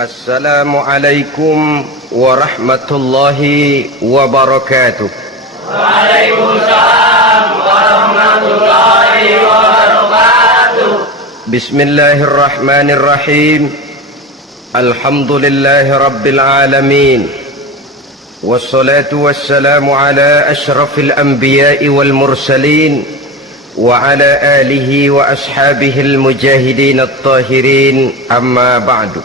Assalamualaikum warahmatullahi wabarakatuh. Waalaikumsalam warahmatullahi wabarakatuh. Bismillahirrahmanirrahim. Alhamdulillahi rabbil alamin. Wassalatu wassalamu ala ashrafil anbiya'i wal mursalin wa ala alihi wa ashabihil mujahidin at-tahirin, amma ba'du.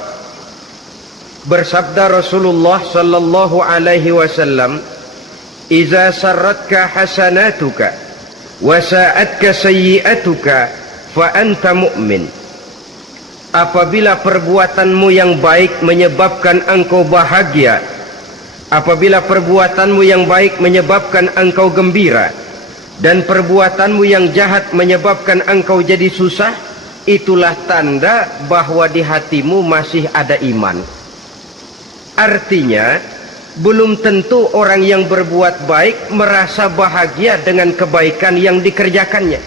Bersabda Rasulullah sallallahu alaihi wasallam, "Iza sarratka hasanatuka wa sa'atka sayyi'atuka fa anta mu'min." Apabila perbuatanmu yang baik menyebabkan engkau bahagia, apabila perbuatanmu yang baik menyebabkan engkau gembira, dan perbuatanmu yang jahat menyebabkan engkau jadi susah, itulah tanda bahwa di hatimu masih ada iman. Artinya, belum tentu orang yang berbuat baik merasa bahagia dengan kebaikan yang dikerjakannya.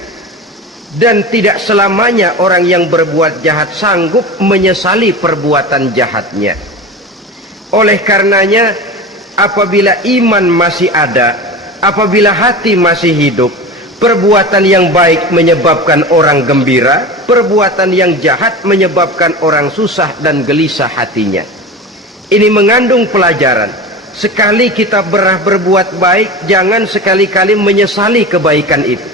Dan tidak selamanya orang yang berbuat jahat sanggup menyesali perbuatan jahatnya. Oleh karenanya, apabila iman masih ada, apabila hati masih hidup, perbuatan yang baik menyebabkan orang gembira, perbuatan yang jahat menyebabkan orang susah dan gelisah hatinya. Ini mengandung pelajaran. Sekali kita berbuat baik, jangan sekali-kali menyesali kebaikan itu.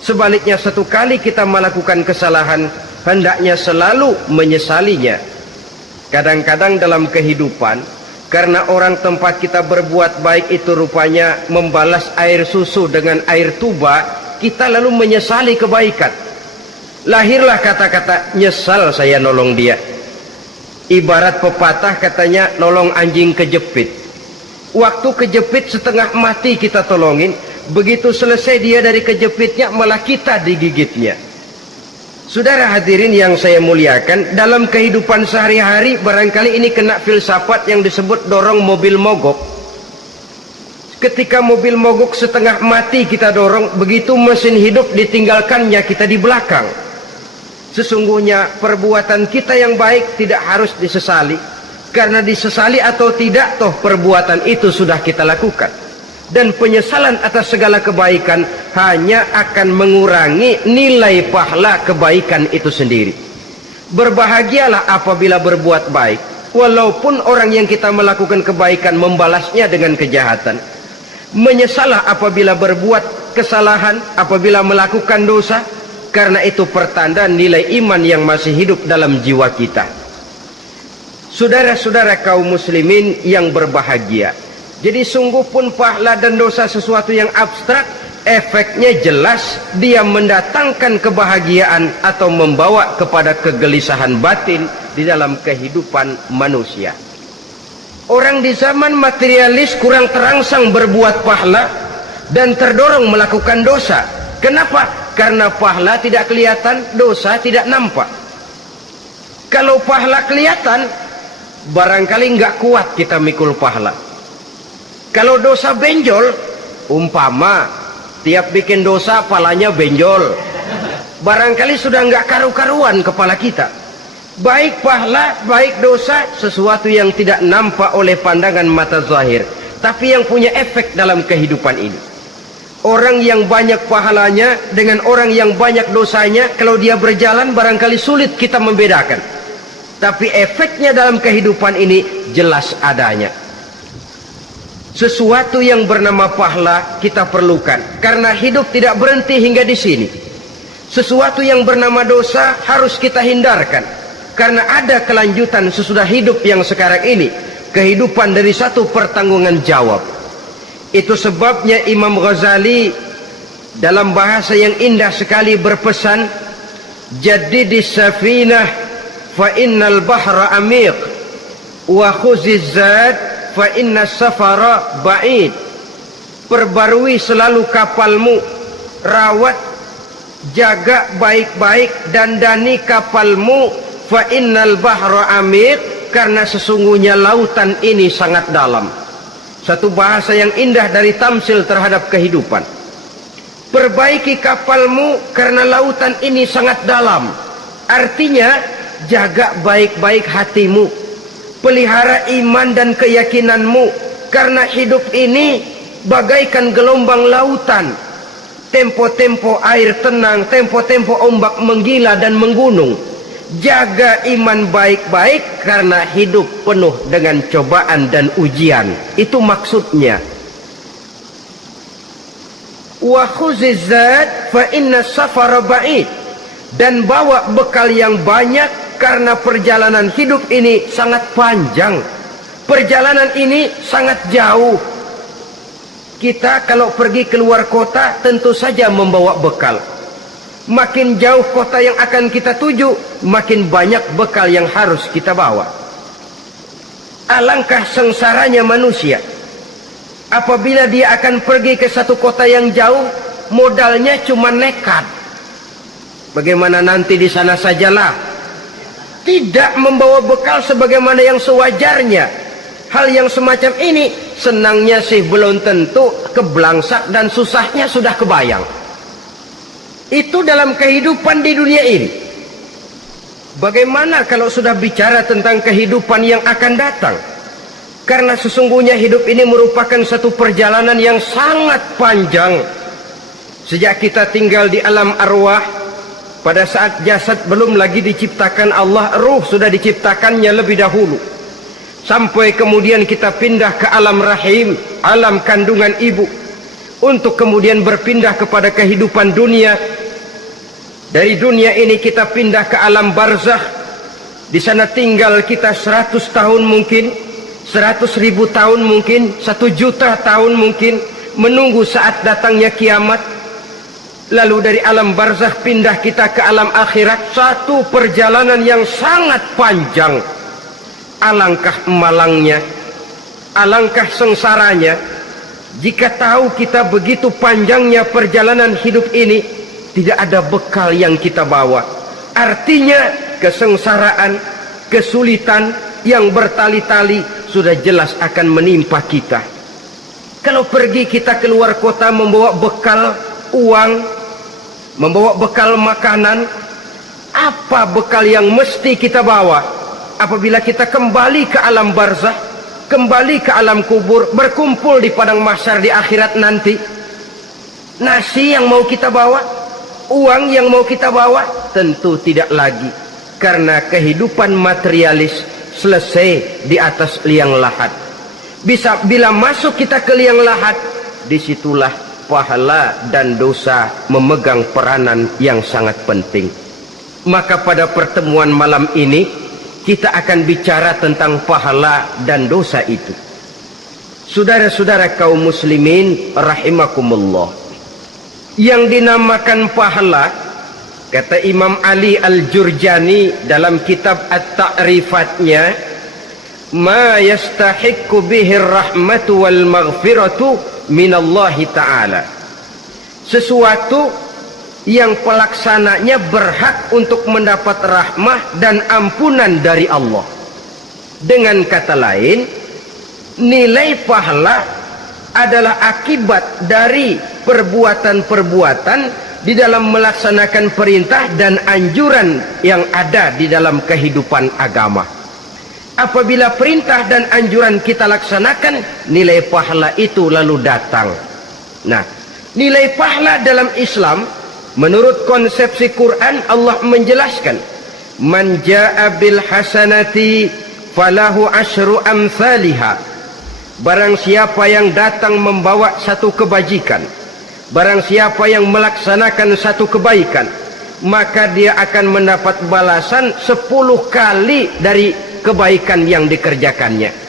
Sebaliknya, satu kali kita melakukan kesalahan, hendaknya selalu menyesalinya. Kadang-kadang dalam kehidupan, karena orang tempat kita berbuat baik itu rupanya membalas air susu dengan air tuba, kita lalu menyesali kebaikan. Lahirlah kata-kata, "Nyesal saya nolong dia." Ibarat pepatah katanya, nolong anjing kejepit. Waktu kejepit setengah mati kita tolongin, begitu selesai dia dari kejepitnya malah kita digigitnya. Saudara hadirin yang saya muliakan, dalam kehidupan sehari-hari barangkali ini kena filsafat yang disebut dorong mobil mogok. Ketika mobil mogok setengah mati kita dorong, begitu mesin hidup ditinggalkannya kita di belakang. Sesungguhnya perbuatan kita yang baik tidak harus disesali, karena disesali atau tidak, toh perbuatan itu sudah kita lakukan. Dan penyesalan atas segala kebaikan hanya akan mengurangi nilai pahala kebaikan itu sendiri. Berbahagialah apabila berbuat baik, walaupun orang yang kita melakukan kebaikan membalasnya dengan kejahatan. Menyesalah apabila berbuat kesalahan, apabila melakukan dosa, karena itu pertanda nilai iman yang masih hidup dalam jiwa kita. Saudara-saudara kaum muslimin yang berbahagia, jadi sungguh pun pahala dan dosa sesuatu yang abstrak, efeknya jelas dia mendatangkan kebahagiaan atau membawa kepada kegelisahan batin di dalam kehidupan manusia. Orang di zaman materialis kurang terangsang berbuat pahala dan terdorong melakukan dosa. Kenapa? Karena pahala tidak kelihatan, dosa tidak nampak. Kalau pahala kelihatan, barangkali nggak kuat kita mikul pahala. Kalau dosa benjol, umpama tiap bikin dosa palanya benjol, barangkali sudah nggak karu-karuan kepala kita. Baik pahala, baik dosa, sesuatu yang tidak nampak oleh pandangan mata zahir, tapi yang punya efek dalam kehidupan ini. Orang yang banyak pahalanya dengan orang yang banyak dosanya, kalau dia berjalan barangkali sulit kita membedakan. Tapi efeknya dalam kehidupan ini jelas adanya. Sesuatu yang bernama pahala kita perlukan, karena hidup tidak berhenti hingga di sini. Sesuatu yang bernama dosa harus kita hindarkan, karena ada kelanjutan sesudah hidup yang sekarang ini, kehidupan dari satu pertanggungan jawab. Itu sebabnya Imam Ghazali dalam bahasa yang indah sekali berpesan, "Jaddidis safinah fa innal bahra amiq wa khuziz zad fa innas safara ba'id." Perbarui selalu kapalmu, rawat, jaga baik-baik, dandani kapalmu, fa innal bahra amiq, karena sesungguhnya lautan ini sangat dalam. Satu bahasa yang indah dari tamsil terhadap kehidupan. Perbaiki kapalmu karena lautan ini sangat dalam. Artinya, jaga baik-baik hatimu. pelihara iman dan keyakinanmu, karena hidup ini bagaikan gelombang lautan, tempo-tempo air tenang, tempo-tempo ombak menggila dan menggunung. Jaga iman baik-baik karena hidup penuh dengan cobaan dan ujian. Itu maksudnya. Wa khuziz zad fa inna safara ba'id. Dan bawa bekal yang banyak karena perjalanan hidup ini sangat panjang. Perjalanan ini sangat jauh. Kita kalau pergi keluar kota tentu saja membawa bekal. Makin jauh kota yang akan kita tuju, makin banyak bekal yang harus kita bawa. Alangkah sengsaranya manusia apabila dia akan pergi ke satu kota yang jauh, modalnya cuma nekat. Bagaimana nanti di sana sajalah. Tidak membawa bekal sebagaimana yang sewajarnya. Hal yang semacam ini senangnya sih belum tentu, keblangsak dan susahnya sudah kebayang. Itu dalam kehidupan di dunia ini. Bagaimana kalau sudah bicara tentang kehidupan yang akan datang? Karena sesungguhnya hidup ini merupakan satu perjalanan yang sangat panjang. Sejak kita tinggal di alam arwah, pada saat jasad belum lagi diciptakan Allah, ruh sudah diciptakannya lebih dahulu. Sampai kemudian kita pindah ke alam rahim, alam kandungan ibu, untuk kemudian berpindah kepada kehidupan dunia. Dari dunia ini kita pindah ke alam barzakh. Di sana tinggal kita 100 tahun mungkin, 100.000 tahun mungkin, 1 juta tahun mungkin, menunggu saat datangnya kiamat. Lalu dari alam barzakh pindah kita ke alam akhirat. Satu perjalanan yang sangat panjang. Alangkah malangnya, alangkah sengsaranya jika tahu kita begitu panjangnya perjalanan hidup ini, tidak ada bekal yang kita bawa. Artinya kesengsaraan, kesulitan yang bertali-tali sudah jelas akan menimpa kita. Kalau pergi kita keluar kota membawa bekal uang, membawa bekal makanan, apa bekal yang mesti kita bawa? Apabila kita kembali ke alam barzakh, kembali ke alam kubur, berkumpul di padang mahsyar di akhirat nanti, nasi yang mau kita bawa, uang yang mau kita bawa? Tentu tidak lagi, karena kehidupan materialis selesai di atas liang lahat. Bila masuk kita ke liang lahat, disitulah pahala dan dosa memegang peranan yang sangat penting. Maka pada pertemuan malam ini kita akan bicara tentang pahala dan dosa itu. Saudara-saudara kaum muslimin rahimakumullah, yang dinamakan pahala, kata Imam Ali Al-Jurjani dalam kitab At-Ta'rifatnya, ma yastahiqqu bihi rahmatu wal maghfiratu minallahi ta'ala, sesuatu yang pelaksananya berhak untuk mendapat rahmah dan ampunan dari Allah. Dengan kata lain, nilai pahala adalah akibat dari perbuatan-perbuatan di dalam melaksanakan perintah dan anjuran yang ada di dalam kehidupan agama. Apabila perintah dan anjuran kita laksanakan, nilai pahala itu lalu datang. Nah, nilai pahala dalam Islam menurut konsepsi Quran, Allah menjelaskan, man jaa bil hasanati falahu asyru amsalihha. Barang siapa yang datang membawa satu kebajikan, barang siapa yang melaksanakan satu kebaikan, maka dia akan mendapat balasan 10 kali dari kebaikan yang dikerjakannya.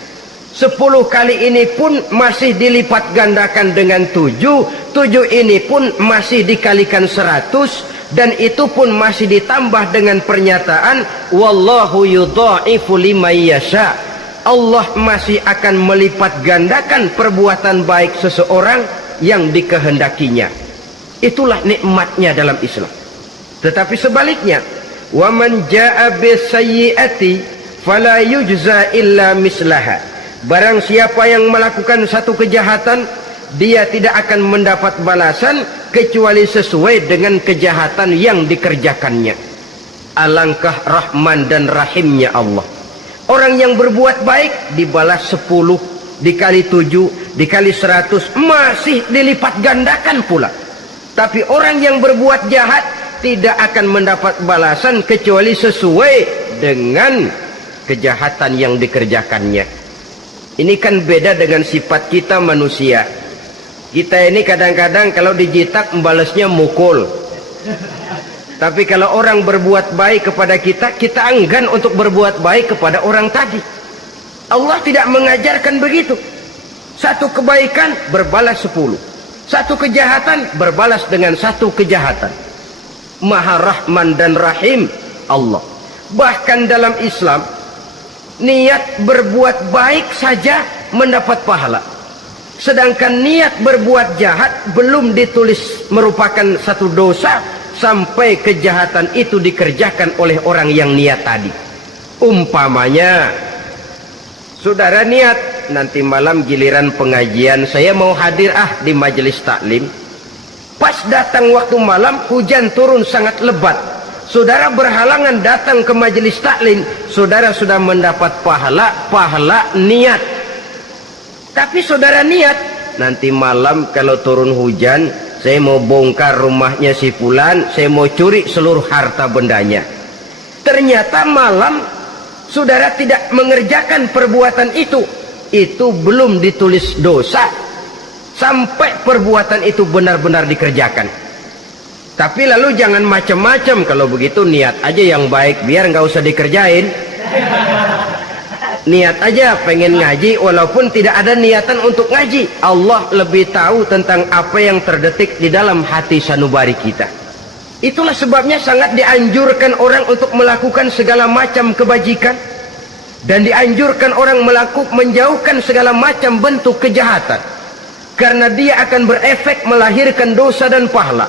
10 kali ini pun masih dilipat gandakan dengan 7 ini pun masih dikalikan 100, dan itu pun masih ditambah dengan pernyataan wallahu yudha'ifu liman yasha. Allah masih akan melipat gandakan perbuatan baik seseorang yang dikehendakinya. Itulah nikmatnya dalam Islam. Tetapi sebaliknya, wa man jaa'a bisayyi'ati fala yujza illa mislaha. Barang siapa yang melakukan satu kejahatan, dia tidak akan mendapat balasan kecuali sesuai dengan kejahatan yang dikerjakannya. Alangkah rahman dan rahimnya Allah. Orang yang berbuat baik dibalas 10, dikali 7, dikali 100, masih dilipat gandakan pula. Tapi orang yang berbuat jahat tidak akan mendapat balasan kecuali sesuai dengan kejahatan yang dikerjakannya. Ini kan beda dengan sifat kita manusia. Kita ini kadang-kadang kalau dijitak membalasnya mukul. Tapi kalau orang berbuat baik kepada kita, kita enggan untuk berbuat baik kepada orang tadi. Allah tidak mengajarkan begitu. Satu kebaikan berbalas 10, satu kejahatan berbalas dengan satu kejahatan. Maha Rahman dan Rahim Allah. Bahkan dalam Islam, niat berbuat baik saja mendapat pahala, sedangkan niat berbuat jahat belum ditulis merupakan satu dosa sampai kejahatan itu dikerjakan oleh orang yang niat tadi. Umpamanya, saudara niat nanti malam giliran pengajian saya mau hadir di majelis taklim. Pas datang waktu malam hujan turun sangat lebat, saudara berhalangan datang ke majelis taklim, saudara sudah mendapat pahala niat. Tapi saudara niat nanti malam kalau turun hujan saya mau bongkar rumahnya si fulan, saya mau curi seluruh harta bendanya. Ternyata malam saudara tidak mengerjakan perbuatan itu belum ditulis dosa sampai perbuatan itu benar-benar dikerjakan. Tapi lalu jangan macam-macam, kalau begitu niat aja yang baik biar nggak usah dikerjain. Niat aja pengen ngaji walaupun tidak ada niatan untuk ngaji. Allah lebih tahu tentang apa yang terdetik di dalam hati sanubari kita. Itulah sebabnya sangat dianjurkan orang untuk melakukan segala macam kebajikan, dan dianjurkan orang menjauhkan segala macam bentuk kejahatan, karena dia akan berefek melahirkan dosa dan pahala.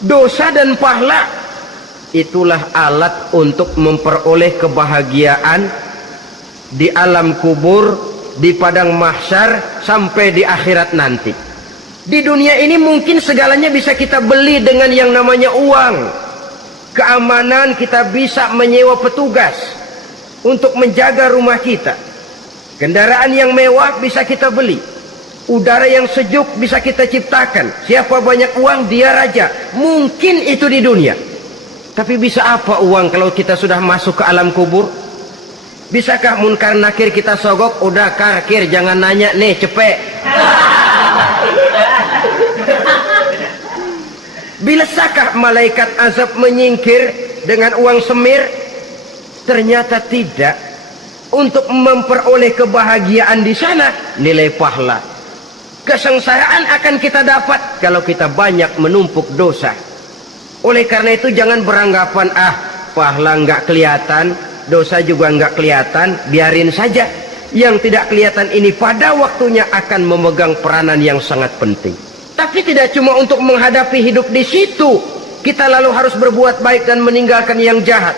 Dosa dan pahala itulah alat untuk memperoleh kebahagiaan di alam kubur, di padang mahsyar, sampai di akhirat nanti. Di dunia ini mungkin segalanya bisa kita beli dengan yang namanya uang. Keamanan kita bisa menyewa petugas untuk menjaga rumah kita. Kendaraan yang mewah bisa kita beli. Udara yang sejuk bisa kita ciptakan. Siapa banyak uang dia raja. Mungkin itu di dunia. Tapi bisa apa uang kalau kita sudah masuk ke alam kubur? Bisakah munkar nakir kita sogok? Udah karkir, jangan nanya nih, cepet. Bisakah malaikat azab menyingkir dengan uang semir? Ternyata tidak. Untuk memperoleh kebahagiaan di sana, nilai pahala. Kesengsaraan akan kita dapat kalau kita banyak menumpuk dosa. Oleh karena itu jangan beranggapan pahala nggak kelihatan, dosa juga nggak kelihatan, biarin saja. Yang tidak kelihatan ini pada waktunya akan memegang peranan yang sangat penting. Tapi tidak cuma untuk menghadapi hidup di situ kita lalu harus berbuat baik dan meninggalkan yang jahat,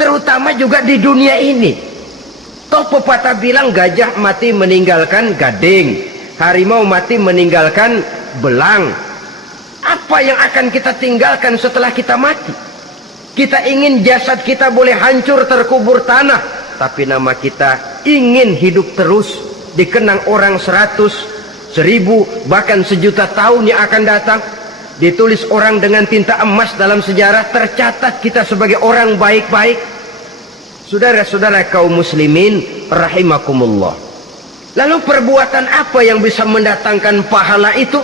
terutama juga di dunia ini. Toh pepatah bilang gajah mati meninggalkan gading, harimau mati meninggalkan belang. Apa yang akan kita tinggalkan setelah kita mati? Kita ingin jasad kita boleh hancur terkubur tanah, tapi nama kita ingin hidup terus, dikenang orang 100, 1000, bahkan 1.000.000 tahun yang akan datang. Ditulis orang dengan tinta emas dalam sejarah, tercatat kita sebagai orang baik-baik. Saudara-saudara kaum muslimin rahimakumullah. Lalu perbuatan apa yang bisa mendatangkan pahala itu?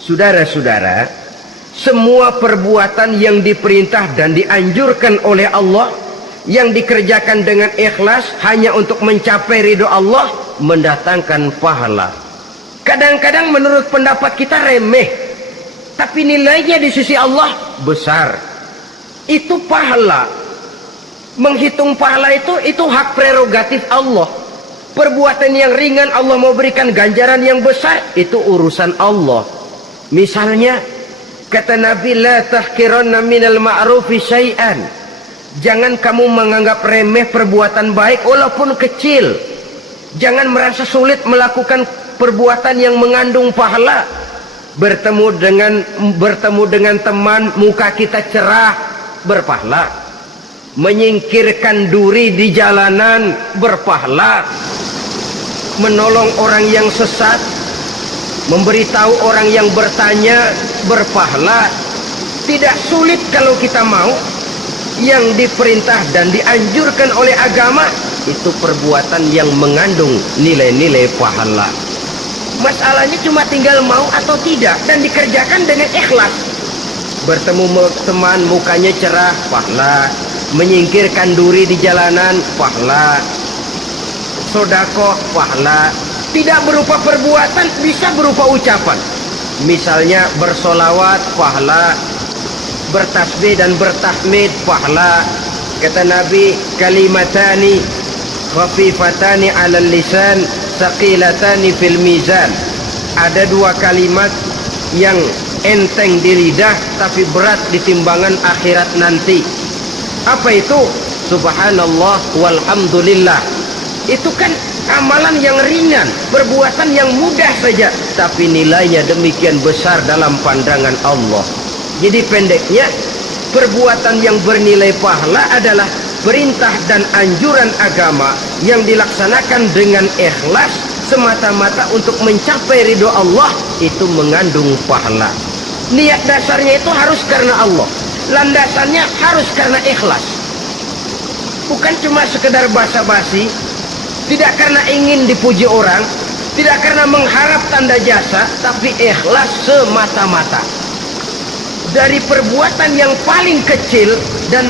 Saudara-saudara, semua perbuatan yang diperintah dan dianjurkan oleh Allah, yang dikerjakan dengan ikhlas hanya untuk mencapai ridho Allah, mendatangkan pahala. Kadang-kadang menurut pendapat kita remeh, tapi nilainya di sisi Allah besar. Itu pahala. Menghitung pahala itu hak prerogatif Allah. Perbuatan yang ringan Allah mau berikan ganjaran yang besar, itu urusan Allah. Misalnya kata Nabi, la tahkiranna minal ma'rufi syai'an. Jangan kamu menganggap remeh perbuatan baik walaupun kecil. Jangan merasa sulit melakukan perbuatan yang mengandung pahala. Bertemu dengan teman, muka kita cerah, berpahala. menyingkirkan duri di jalanan berpahala, menolong orang yang sesat, memberitahu orang yang bertanya berpahala. Tidak sulit kalau kita mau. Yang diperintah dan dianjurkan oleh agama itu perbuatan yang mengandung nilai-nilai pahala. Masalahnya cuma tinggal mau atau tidak dan dikerjakan dengan ikhlas. Bertemu teman mukanya cerah, pahala. Menyingkirkan duri di jalanan, pahala. Sedekah, pahala. Tidak berupa perbuatan, bisa berupa ucapan. Misalnya bersolawat, pahala. Bertasbih dan bertahmid, pahala. Kata Nabi, kalimatani khafifatani 'alal lisan saqilatani fil mizan. Ada dua kalimat yang enteng di lidah tapi berat di timbangan akhirat nanti. Apa itu? Subhanallah walhamdulillah. Itu kan amalan yang ringan, perbuatan yang mudah saja, tapi nilainya demikian besar dalam pandangan Allah. Jadi pendeknya, perbuatan yang bernilai pahala adalah perintah dan anjuran agama yang dilaksanakan dengan ikhlas semata-mata untuk mencapai ridho Allah, itu mengandung pahala. Niat dasarnya itu harus karena Allah, landasannya harus karena ikhlas. Bukan cuma sekedar basa-basi, tidak karena ingin dipuji orang, tidak karena mengharap tanda jasa, tapi ikhlas semata-mata. Dari perbuatan yang paling kecil dan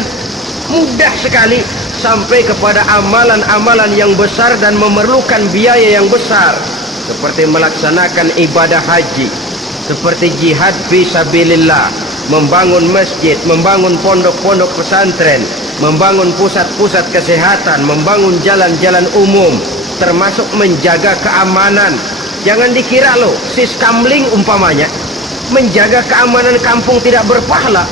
mudah sekali sampai kepada amalan-amalan yang besar dan memerlukan biaya yang besar, seperti melaksanakan ibadah haji, seperti jihad fisabilillah, membangun masjid, membangun pondok-pondok pesantren, membangun pusat-pusat kesehatan, membangun jalan-jalan umum, termasuk menjaga keamanan. Jangan dikira loh, siskamling umpamanya, menjaga keamanan kampung tidak berpahala.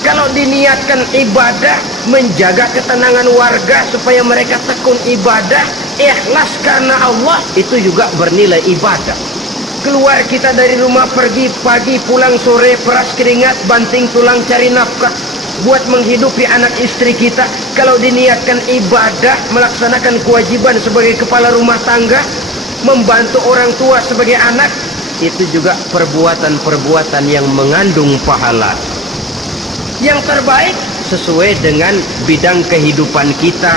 Kalau diniatkan ibadah, menjaga ketenangan warga supaya mereka tekun ibadah, ikhlas karena Allah, itu juga bernilai ibadah. Keluar kita dari rumah, pergi pagi, pulang sore, peras keringat, banting tulang cari nafkah buat menghidupi anak istri kita. Kalau diniatkan ibadah, melaksanakan kewajiban sebagai kepala rumah tangga, membantu orang tua sebagai anak, itu juga perbuatan-perbuatan yang mengandung pahala. Yang terbaik sesuai dengan bidang kehidupan kita.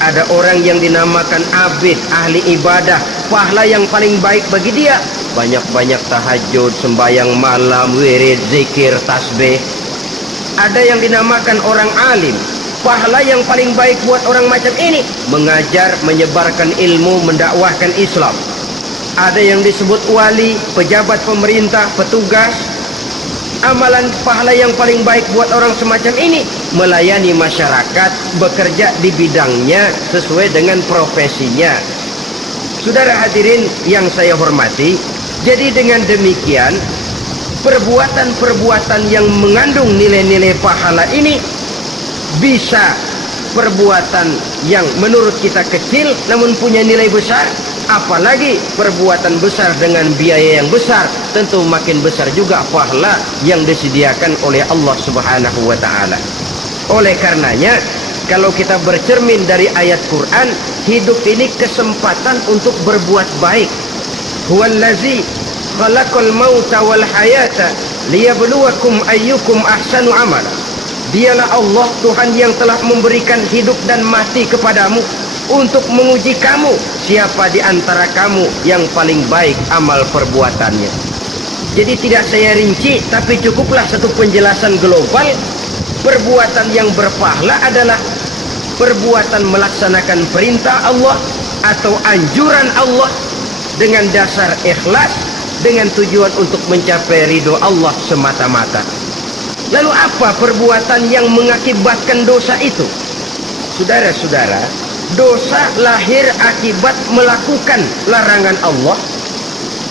Ada orang yang dinamakan abid, ahli ibadah, pahala yang paling baik bagi dia banyak-banyak tahajud, sembahyang malam, wirid, zikir, tasbih. Ada yang dinamakan orang alim, pahala yang paling baik buat orang macam ini mengajar, menyebarkan ilmu, mendakwahkan Islam. Ada yang disebut wali, pejabat pemerintah, petugas. Amalan pahala yang paling baik buat orang semacam ini melayani masyarakat, bekerja di bidangnya sesuai dengan profesinya. Saudara hadirin yang saya hormati, jadi dengan demikian perbuatan-perbuatan yang mengandung nilai-nilai pahala ini bisa perbuatan yang menurut kita kecil namun punya nilai besar, apalagi perbuatan besar dengan biaya yang besar, tentu makin besar juga pahala yang disediakan oleh Allah Subhanahu wa taala. Oleh karenanya, kalau kita bercermin dari ayat Quran, hidup ini kesempatan untuk berbuat baik. Huwallazi khalaqal mauta wal hayata liyabluwakum ayyukum ahsanu amala. Dialah Allah, Tuhan yang telah memberikan hidup dan mati kepadamu untuk menguji kamu, siapa di antara kamu yang paling baik amal perbuatannya. Jadi tidak saya rinci, tapi cukuplah satu penjelasan global. Perbuatan yang berpahala adalah perbuatan melaksanakan perintah Allah atau anjuran Allah dengan dasar ikhlas, dengan tujuan untuk mencapai ridho Allah semata-mata. Lalu apa perbuatan yang mengakibatkan dosa itu? Saudara-saudara, dosa lahir akibat melakukan larangan Allah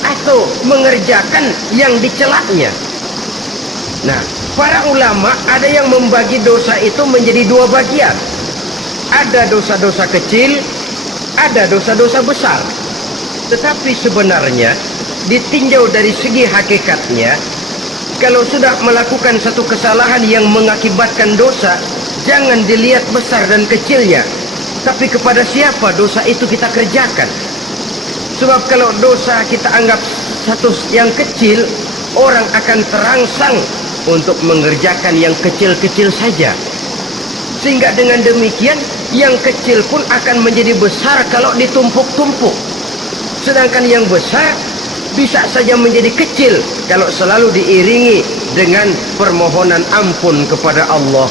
atau mengerjakan yang dicelaknya. Nah, para ulama ada yang membagi dosa itu menjadi dua bagian. Ada dosa-dosa kecil, ada dosa-dosa besar. Tetapi sebenarnya ditinjau dari segi hakikatnya, kalau sudah melakukan satu kesalahan yang mengakibatkan dosa, jangan dilihat besar dan kecilnya, tapi kepada siapa dosa itu kita kerjakan. Sebab kalau dosa kita anggap satu yang kecil, orang akan terangsang untuk mengerjakan yang kecil-kecil saja. Sehingga dengan demikian yang kecil pun akan menjadi besar kalau ditumpuk-tumpuk. Sedangkan yang besar bisa saja menjadi kecil kalau selalu diiringi dengan permohonan ampun kepada Allah.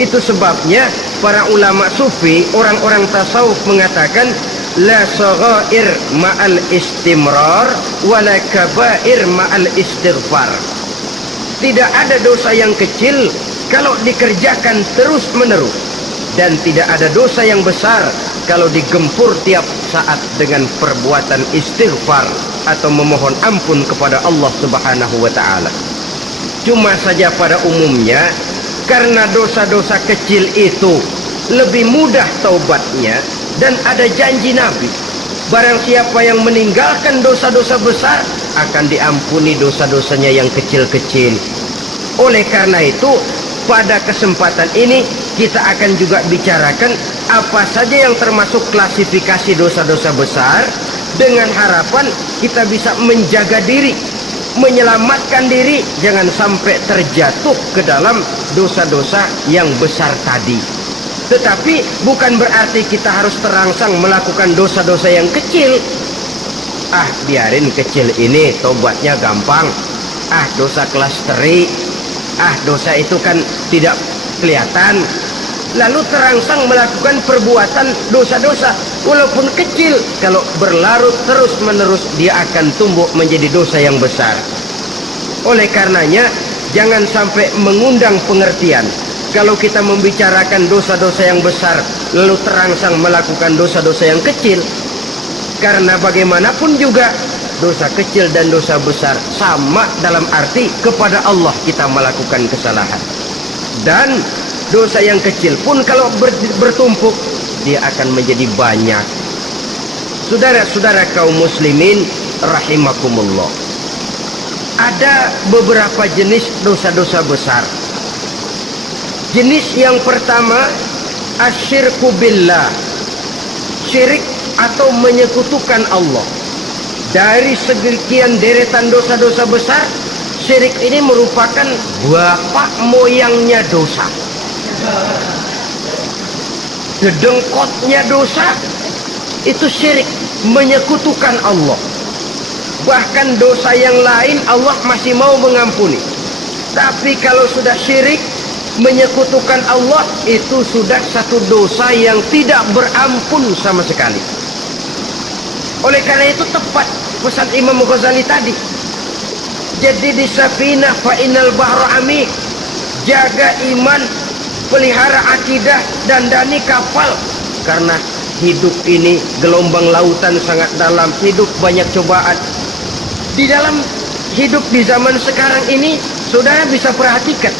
Itu sebabnya para ulama sufi, orang-orang tasawuf mengatakan la saghair ma'al istimrar wala kabair ma'al istighfar. Tidak ada dosa yang kecil kalau dikerjakan terus-menerus, dan tidak ada dosa yang besar kalau digempur tiap saat dengan perbuatan istighfar atau memohon ampun kepada Allah Subhanahu wa taala. Cuma saja pada umumnya karena dosa-dosa kecil itu lebih mudah taubatnya, dan ada janji Nabi, barang siapa yang meninggalkan dosa-dosa besar akan diampuni dosa-dosanya yang kecil-kecil. Oleh karena itu, pada kesempatan ini kita akan juga bicarakan apa saja yang termasuk klasifikasi dosa-dosa besar, dengan harapan kita bisa menjaga diri, menyelamatkan diri jangan sampai terjatuh ke dalam dosa-dosa yang besar tadi. Tetapi bukan berarti kita harus terangsang melakukan dosa-dosa yang kecil. Biarin kecil ini, tobatnya gampang. Dosa kelas teri. Dosa itu kan tidak kelihatan. Lalu terangsang melakukan perbuatan dosa-dosa walaupun kecil, kalau berlarut terus-menerus dia akan tumbuh menjadi dosa yang besar. Oleh karenanya jangan sampai mengundang pengertian kalau kita membicarakan dosa-dosa yang besar lalu terangsang melakukan dosa-dosa yang kecil. Karena bagaimanapun juga dosa kecil dan dosa besar sama dalam arti kepada Allah kita melakukan kesalahan. Dan dosa yang kecil pun kalau bertumpuk dia akan menjadi banyak. Saudara-saudara kaum muslimin rahimakumullah, ada beberapa jenis dosa-dosa besar. Jenis yang pertama asyirku billah, syirik atau menyekutukan Allah. Dari sekian deretan dosa-dosa besar, syirik ini merupakan bapak moyangnya dosa, dedengkotnya dosa. Itu syirik, menyekutukan Allah. Bahkan dosa yang lain Allah masih mau mengampuni, tapi kalau sudah syirik, menyekutukan Allah, itu sudah satu dosa yang tidak berampun sama sekali. Oleh karena itu tepat pesan Imam Ghazali tadi, jadi di safinah fa innal bahra amik, jaga iman, pelihara akidah, dandani kapal. Karena hidup ini gelombang lautan sangat dalam, hidup banyak cobaan. Di dalam hidup di zaman sekarang ini, saudara bisa perhatikan,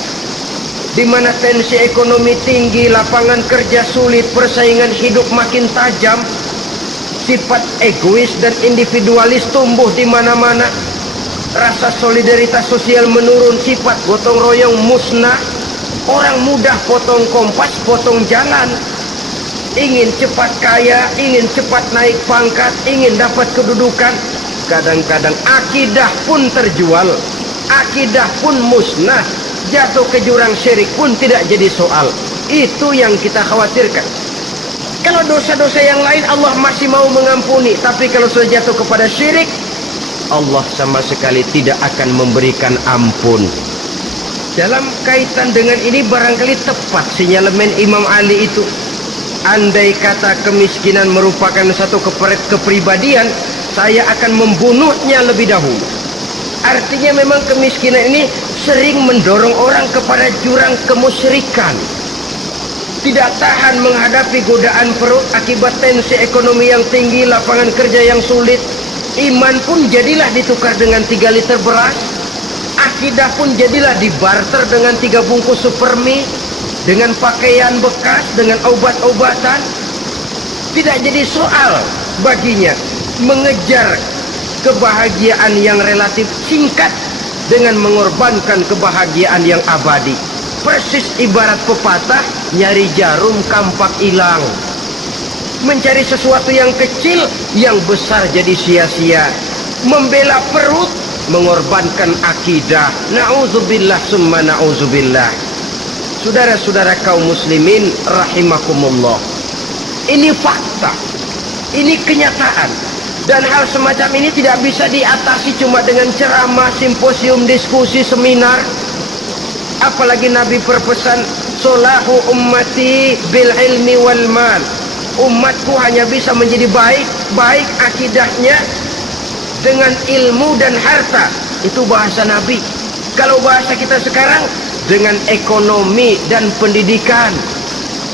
di mana tensi ekonomi tinggi, lapangan kerja sulit, persaingan hidup makin tajam, sifat egois dan individualis tumbuh di mana-mana, rasa solidaritas sosial menurun, sifat gotong royong musnah, orang mudah potong kompas, potong jalan, ingin cepat kaya, ingin cepat naik pangkat, ingin dapat kedudukan. Kadang-kadang akidah pun terjual, akidah pun musnah, jatuh ke jurang syirik pun tidak jadi soal. Itu yang kita khawatirkan. Kalau dosa-dosa yang lain Allah masih mau mengampuni, tapi kalau sudah jatuh kepada syirik, Allah sama sekali tidak akan memberikan ampun. Dalam kaitan dengan ini barangkali tepat sinyalemen Imam Ali itu. Andai kata kemiskinan merupakan satu kepribadian, saya akan membunuhnya lebih dahulu. Artinya memang kemiskinan ini sering mendorong orang kepada jurang kemusyrikan. Tidak tahan menghadapi godaan perut akibat tensi ekonomi yang tinggi, lapangan kerja yang sulit. Iman pun jadilah ditukar dengan 3 liter beras. Akidah pun jadilah dibarter dengan 3 bungkus supermi, dengan pakaian bekas, dengan obat-obatan. Tidak jadi soal baginya mengejar kebahagiaan yang relatif singkat dengan mengorbankan kebahagiaan yang abadi. Persis ibarat pepatah, nyari jarum kampak hilang. Mencari sesuatu yang kecil, yang besar jadi sia-sia. Membela perut, mengorbankan akidah. Na'udzubillah summa na'udzubillah. Saudara-saudara kaum muslimin rahimakumullah, ini fakta, ini kenyataan. Dan hal semacam ini tidak bisa diatasi cuma dengan ceramah, simposium, diskusi, seminar. Apalagi Nabi berpesan, solahu ummati bil ilmi wal mal. Umatku hanya bisa menjadi baik akidahnya dengan ilmu dan harta. Itu bahasa Nabi. Kalau bahasa kita sekarang, dengan ekonomi dan pendidikan.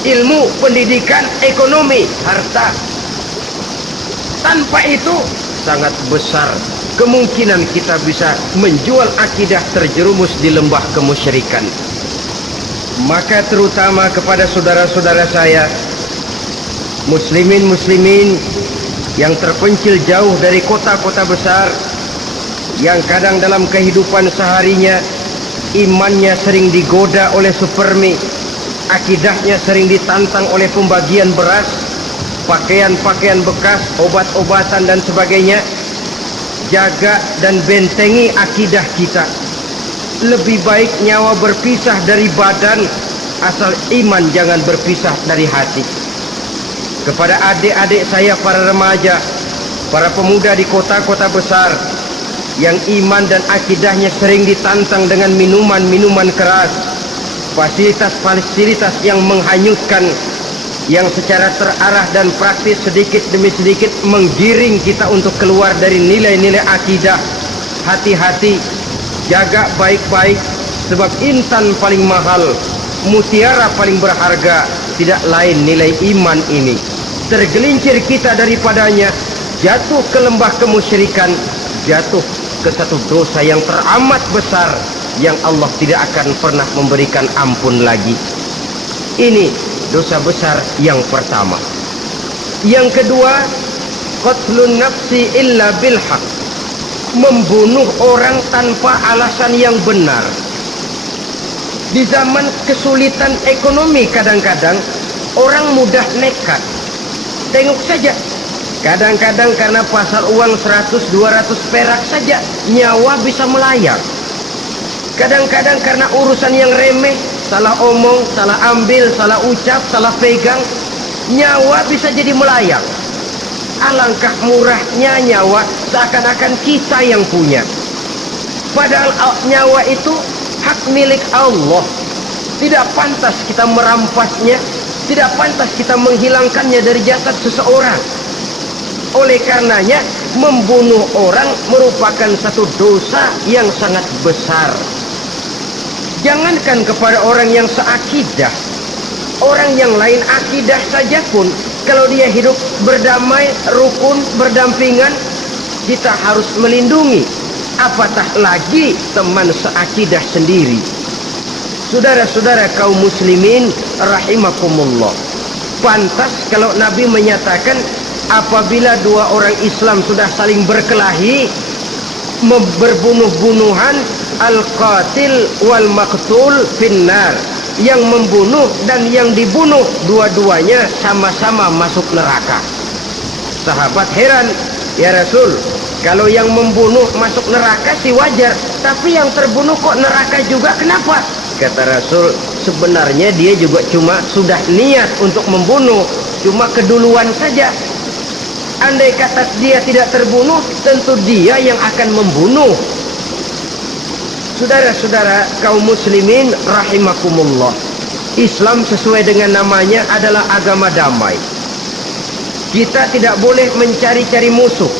Ilmu, pendidikan, ekonomi, harta. Tanpa itu sangat besar kemungkinan kita bisa menjual akidah, terjerumus di lembah kemusyrikan. Maka terutama kepada saudara-saudara saya, muslimin yang terpencil jauh dari kota-kota besar, yang kadang dalam kehidupan seharinya imannya sering digoda oleh supermi, akidahnya sering ditantang oleh pembagian beras, pakaian-pakaian bekas, obat-obatan dan sebagainya. Jaga dan bentengi akidah kita. Lebih baik nyawa berpisah dari badan, asal iman jangan berpisah dari hati. Kepada adik-adik saya, para remaja, para pemuda di kota-kota besar yang iman dan akidahnya sering ditantang dengan minuman-minuman keras, fasilitas-fasilitas yang menghanyutkan, yang secara terarah dan praktis sedikit demi sedikit menggiring kita untuk keluar dari nilai-nilai akidah. Hati-hati, jaga baik-baik, sebab intan paling mahal, mutiara paling berharga, tidak lain nilai iman ini. Tergelincir kita daripadanya, jatuh ke lembah kemusyrikan, jatuh ke satu dosa yang teramat besar, yang Allah tidak akan pernah memberikan ampun lagi. Ini dosa besar yang pertama. Yang kedua, qatlun nafsi illa bil haq, membunuh orang tanpa alasan yang benar. Di zaman kesulitan ekonomi kadang-kadang orang mudah nekat. Tengok saja, kadang-kadang karena pasar uang 100-200 perak saja nyawa bisa melayang. Kadang-kadang karena urusan yang remeh, salah omong, salah ambil, salah ucap, salah pegang, nyawa bisa jadi melayang. Alangkah murahnya nyawa, seakan-akan kita yang punya. Padahal nyawa itu hak milik Allah. Tidak pantas kita merampasnya, tidak pantas kita menghilangkannya dari jasad seseorang. Oleh karenanya, membunuh orang merupakan satu dosa yang sangat besar. Jangankan kepada orang yang seakidah, orang yang lain akidah saja pun, kalau dia hidup berdamai, rukun, berdampingan, kita harus melindungi. Apatah lagi teman seakidah sendiri. Saudara-saudara kaum muslimin rahimakumullah, pantas kalau Nabi menyatakan apabila dua orang Islam sudah saling berkelahi, berbunuh-bunuhan, al-qatil wal maqtul finnar, yang membunuh dan yang dibunuh dua-duanya sama-sama masuk neraka. Sahabat heran, ya Rasul, kalau yang membunuh masuk neraka sih wajar, tapi yang terbunuh kok neraka juga, kenapa? Kata Rasul, sebenarnya dia juga cuma sudah niat untuk membunuh, cuma keduluan saja. Andai kata dia tidak terbunuh, tentu dia yang akan membunuh. Saudara-saudara kaum muslimin rahimakumullah, Islam sesuai dengan namanya adalah agama damai. Kita tidak boleh mencari-cari musuh,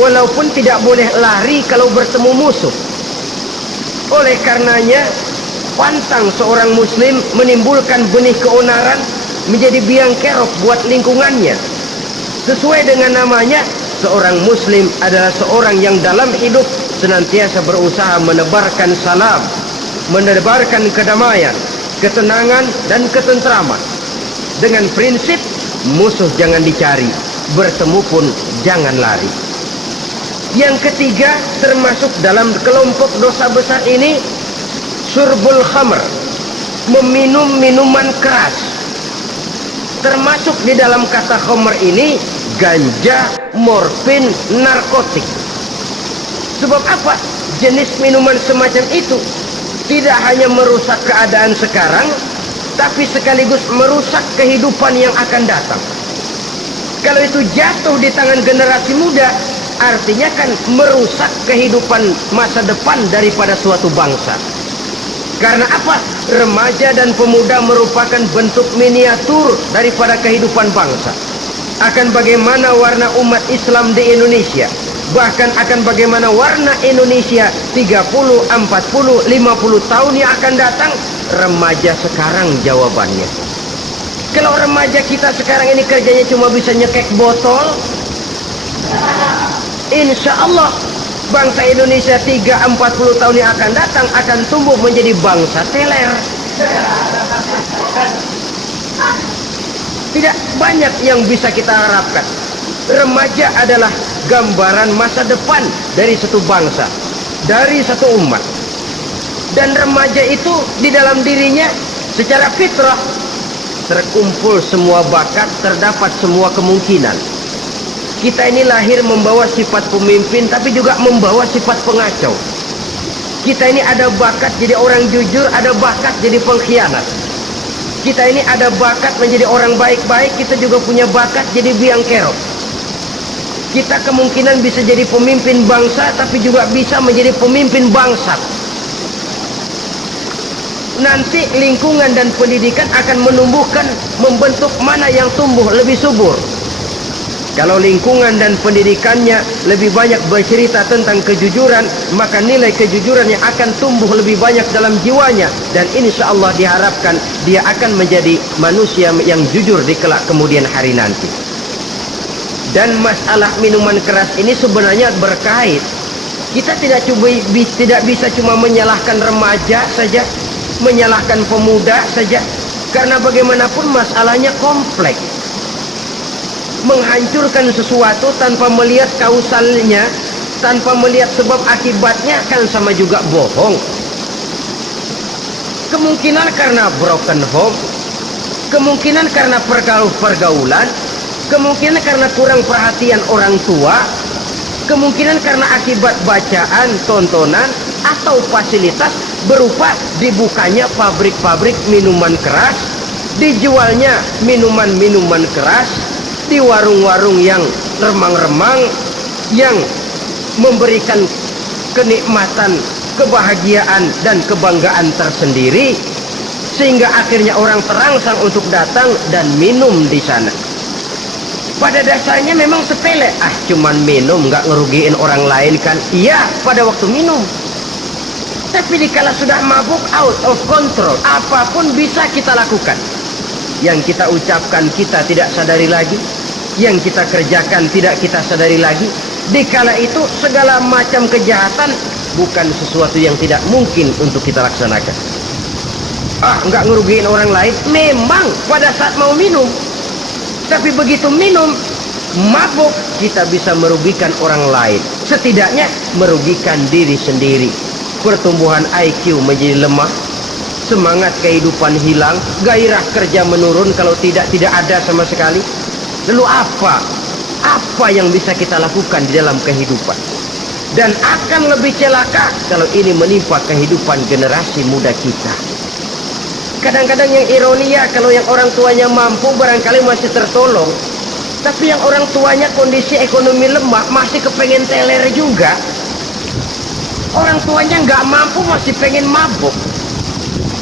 walaupun tidak boleh lari kalau bertemu musuh. Oleh karenanya, pantang seorang muslim menimbulkan benih keonaran menjadi biang kerok buat lingkungannya. Sesuai dengan namanya, seorang muslim adalah seorang yang dalam hidup senantiasa berusaha menebarkan salam, menebarkan kedamaian, ketenangan dan ketentraman. Dengan prinsip musuh jangan dicari, bertemu pun jangan lari. Yang ketiga, termasuk dalam kelompok dosa besar ini, syurbul khamr, meminum minuman keras. Termasuk di dalam kata khamr ini ganja, morfin, narkotik. Sebab apa? Jenis minuman semacam itu tidak hanya merusak keadaan sekarang, tapi sekaligus merusak kehidupan yang akan datang. Kalau itu jatuh di tangan generasi muda, artinya kan merusak kehidupan masa depan daripada suatu bangsa. Karena apa? Remaja dan pemuda merupakan bentuk miniatur daripada kehidupan bangsa. Akan bagaimana warna umat Islam di Indonesia, bahkan akan bagaimana warna Indonesia 30, 40, 50 tahun yang akan datang, remaja sekarang jawabannya. Kalau remaja kita sekarang ini kerjanya cuma bisa nyekek botol, insya Allah bangsa Indonesia 30-40 tahun yang akan datang akan tumbuh menjadi bangsa teler. Tidak banyak yang bisa kita harapkan. Remaja adalah gambaran masa depan dari satu bangsa, dari satu umat. Dan remaja itu di dalam dirinya secara fitrah terkumpul semua bakat, terdapat semua kemungkinan. Kita ini lahir membawa sifat pemimpin, tapi juga membawa sifat pengacau. Kita ini ada bakat jadi orang jujur, ada bakat jadi pengkhianat. Kita ini ada bakat menjadi orang baik-baik, kita juga punya bakat jadi biang kerok. Kita kemungkinan bisa jadi pemimpin bangsa, tapi juga bisa menjadi pemimpin bangsat. Nanti lingkungan dan pendidikan akan menumbuhkan, membentuk mana yang tumbuh lebih subur. Kalau lingkungan dan pendidikannya lebih banyak bercerita tentang kejujuran, maka nilai kejujuran yang akan tumbuh lebih banyak dalam jiwanya, dan insya Allah diharapkan dia akan menjadi manusia yang jujur di kelak kemudian hari nanti. Dan masalah minuman keras ini sebenarnya berkait. Kita tidak bisa cuma menyalahkan remaja saja, menyalahkan pemuda saja, karena bagaimanapun masalahnya kompleks. Menghancurkan sesuatu tanpa melihat kausalnya, tanpa melihat sebab akibatnya, kan sama juga bohong. Kemungkinan karena broken home, kemungkinan karena pergaulan, kemungkinan karena kurang perhatian orang tua, kemungkinan karena akibat bacaan, tontonan, atau fasilitas berupa dibukanya pabrik-pabrik minuman keras, dijualnya minuman-minuman keras di warung-warung yang remang-remang, yang memberikan kenikmatan, kebahagiaan dan kebanggaan tersendiri, sehingga akhirnya orang terangsang untuk datang dan minum di sana. Pada dasarnya memang sepele, cuman minum, nggak ngerugiin orang lain kan? Iya, pada waktu minum. Tapi dikala sudah mabuk, out of control, apapun bisa kita lakukan. Yang kita ucapkan kita tidak sadari lagi, yang kita kerjakan tidak kita sadari lagi. Dikala itu segala macam kejahatan bukan sesuatu yang tidak mungkin untuk kita laksanakan. Nggak ngerugiin orang lain, memang pada saat mau minum. Tapi begitu minum, mabuk, kita bisa merugikan orang lain, setidaknya merugikan diri sendiri. Pertumbuhan IQ menjadi lemah, semangat kehidupan hilang, gairah kerja menurun, kalau tidak ada sama sekali. Lalu apa yang bisa kita lakukan di dalam kehidupan? Dan akan lebih celaka kalau ini menimpa kehidupan generasi muda kita. Kadang-kadang yang ironi ya, kalau yang orang tuanya mampu barangkali masih tertolong, tapi yang orang tuanya kondisi ekonomi lemah masih kepengen teler juga. Orang tuanya nggak mampu masih pengen mabuk.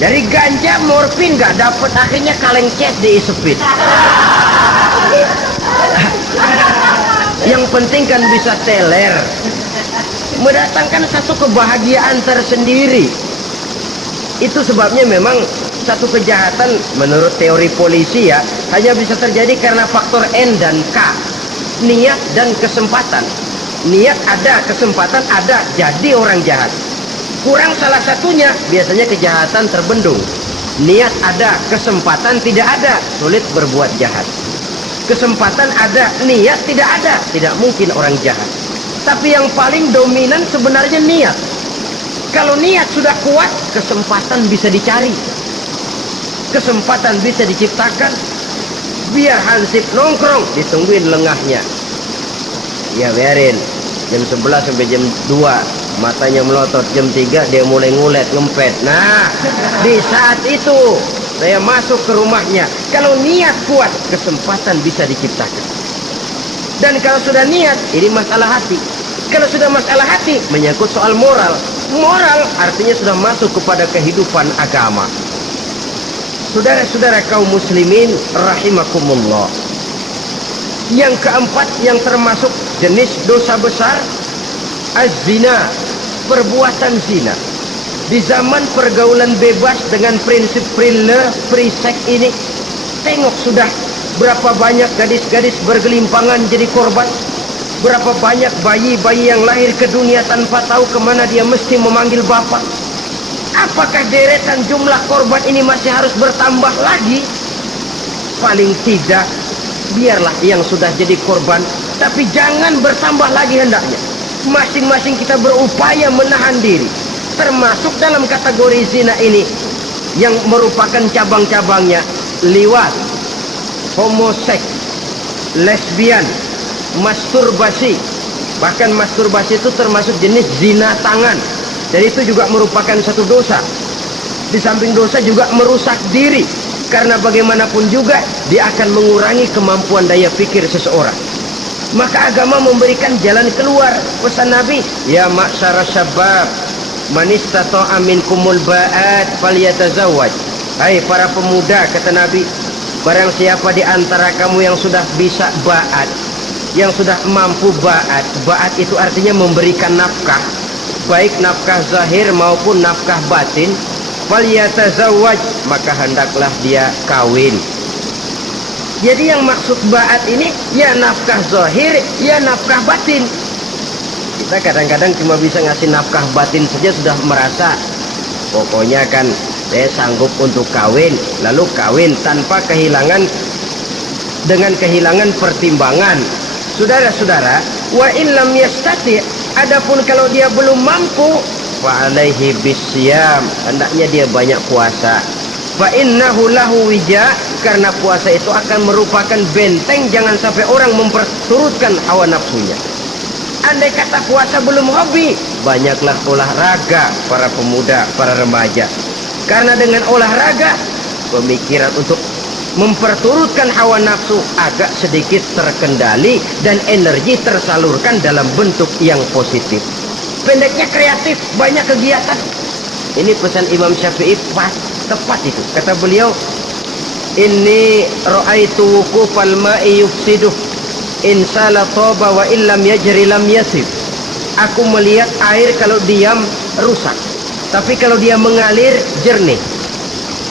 Dari ganja, morfin nggak dapet, akhirnya kaleng cat diisepin. Yang penting kan bisa teler, mendatangkan satu kebahagiaan tersendiri. Itu sebabnya memang satu kejahatan menurut teori polisi ya, hanya bisa terjadi karena faktor N dan K, niat dan kesempatan. Niat ada, kesempatan ada, jadi orang jahat. Kurang salah satunya, biasanya kejahatan terbendung. Niat ada, kesempatan tidak ada, sulit berbuat jahat. Kesempatan ada, niat tidak ada, tidak mungkin orang jahat. Tapi yang paling dominan sebenarnya niat. Kalau niat sudah kuat, kesempatan bisa dicari. kesempatan bisa diciptakan. Biar Hansip nongkrong, ditungguin lengahnya. Ya biarin, jam 11 sampai jam 2 matanya melotot, jam 3 dia mulai ngulet, ngempet. Nah, di saat itu saya masuk ke rumahnya. Kalau niat kuat, kesempatan bisa diciptakan. Dan kalau sudah niat, ini masalah hati. Kalau sudah masalah hati, menyangkut soal moral. Moral artinya sudah masuk kepada kehidupan agama. Saudara-saudara kaum muslimin rahimakumullah. Yang keempat yang termasuk jenis dosa besar, az-zina, perbuatan zina. Di zaman pergaulan bebas dengan prinsip free sex ini, tengok sudah berapa banyak gadis-gadis bergelimpangan jadi korban. Berapa banyak bayi-bayi yang lahir ke dunia tanpa tahu kemana dia mesti memanggil bapak. Apakah deretan jumlah korban ini masih harus bertambah lagi? Paling tidak, biarlah yang sudah jadi korban, tapi jangan bertambah lagi hendaknya. Masing-masing kita berupaya menahan diri. Termasuk dalam kategori zina ini, yang merupakan cabang-cabangnya, liwat, homoseks, lesbian, masturbasi. Bahkan masturbasi itu termasuk jenis zina tangan. Dan itu juga merupakan satu dosa. Di samping dosa juga merusak diri. Karena bagaimanapun juga dia akan mengurangi kemampuan daya pikir seseorang. Maka agama memberikan jalan keluar. Pesan Nabi, ya ma'syara syabab, man istata'a minkumul ba'at falyatazawwaj. Hai para pemuda, kata Nabi, barang siapa di antara kamu yang sudah bisa ba'at, yang sudah mampu ba'at. Ba'at itu artinya memberikan nafkah, baik nafkah zahir maupun nafkah batin. Falyatazawwaj, maka hendaklah dia kawin. Jadi yang maksud ba'at ini ya nafkah zahir, ya nafkah batin. Kita kadang-kadang cuma bisa ngasih nafkah batin saja sudah merasa pokoknya kan saya sanggup untuk kawin, lalu kawin tanpa kehilangan, dengan kehilangan pertimbangan. Saudara-saudara, wa in lam yastati, adapun kalau dia belum mampu, fa alaihi bisyam, hendaknya dia banyak puasa. Fa innahu lahu wija, karena puasa itu akan merupakan benteng jangan sampai orang memperturutkan hawa nafsunya. Andai kata puasa belum hobi, banyaklah olahraga para pemuda, para remaja. Karena dengan olahraga, pemikiran untuk memperturutkan hawa nafsu agak sedikit terkendali dan energi tersalurkan dalam bentuk yang positif. Pendeknya kreatif, banyak kegiatan. Ini pesan Imam Syafi'i pas, tepat itu. Kata beliau, inni ra'aitu wuqufal ma'i yufsiduh, in sala toba wa illam yajri lam yasib. Aku melihat air kalau diam rusak, tapi kalau dia mengalir jernih.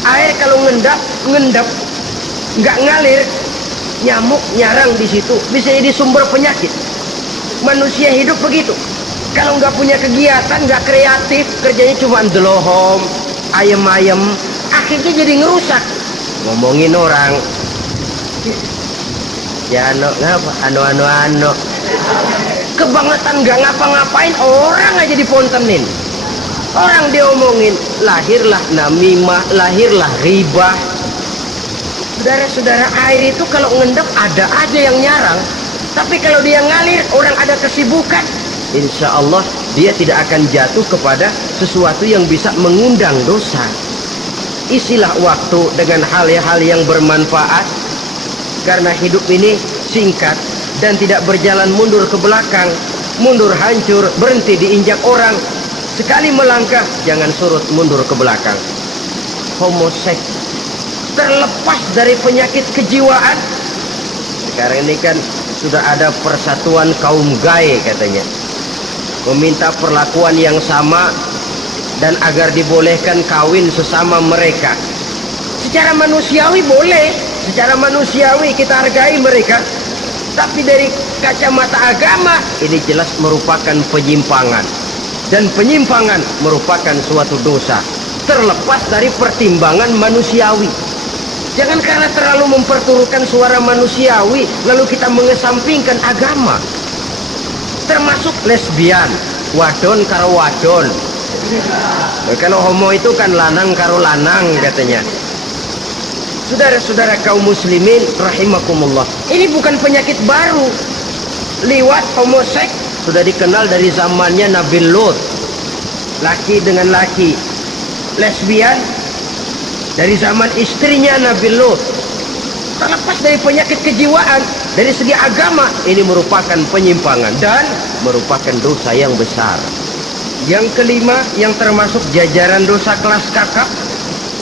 Air kalau ngendap, nggak ngalir, nyamuk nyarang di situ, bisa jadi sumber penyakit. Manusia hidup begitu. Kalau nggak punya kegiatan, nggak kreatif, kerjanya cuma delohom, ayam-ayam, akhirnya jadi ngerusak. Ngomongin orang, ya ngapa, ano, kebangetan nggak ngapa-ngapain, orang aja dipontenin, orang diomongin, lahirlah namimah, lahirlah riba. Saudara-saudara, air itu kalau ngendap ada aja yang nyarang, tapi kalau dia ngalir, orang ada kesibukan, insya Allah dia tidak akan jatuh kepada sesuatu yang bisa mengundang dosa. Isilah waktu dengan hal-hal yang bermanfaat, karena hidup ini singkat dan tidak berjalan mundur ke belakang. Mundur hancur, berhenti diinjak orang. Sekali melangkah, jangan surut mundur ke belakang. Homoseks, terlepas dari penyakit kejiwaan. Sekarang ini kan sudah ada persatuan kaum gay katanya, meminta perlakuan yang sama dan agar dibolehkan kawin sesama mereka. Secara manusiawi boleh, secara manusiawi kita hargai mereka, tapi dari kacamata agama ini jelas merupakan penyimpangan, dan penyimpangan merupakan suatu dosa terlepas dari pertimbangan manusiawi. Jangan karena terlalu memperturutkan suara manusiawi lalu kita mengesampingkan agama. Termasuk lesbian, wadon karo wadon. Kalau homo itu kan lanang karo lanang katanya. Saudara-saudara kaum muslimin rahimakumullah, ini bukan penyakit baru. Liwat, homoseks sudah dikenal dari zamannya Nabi Lut, laki dengan laki. Lesbian dari zaman istrinya Nabi Lut. Terlepas dari penyakit kejiwaan, dari segi agama ini merupakan penyimpangan dan merupakan dosa yang besar. Yang kelima, yang termasuk jajaran dosa kelas kakap,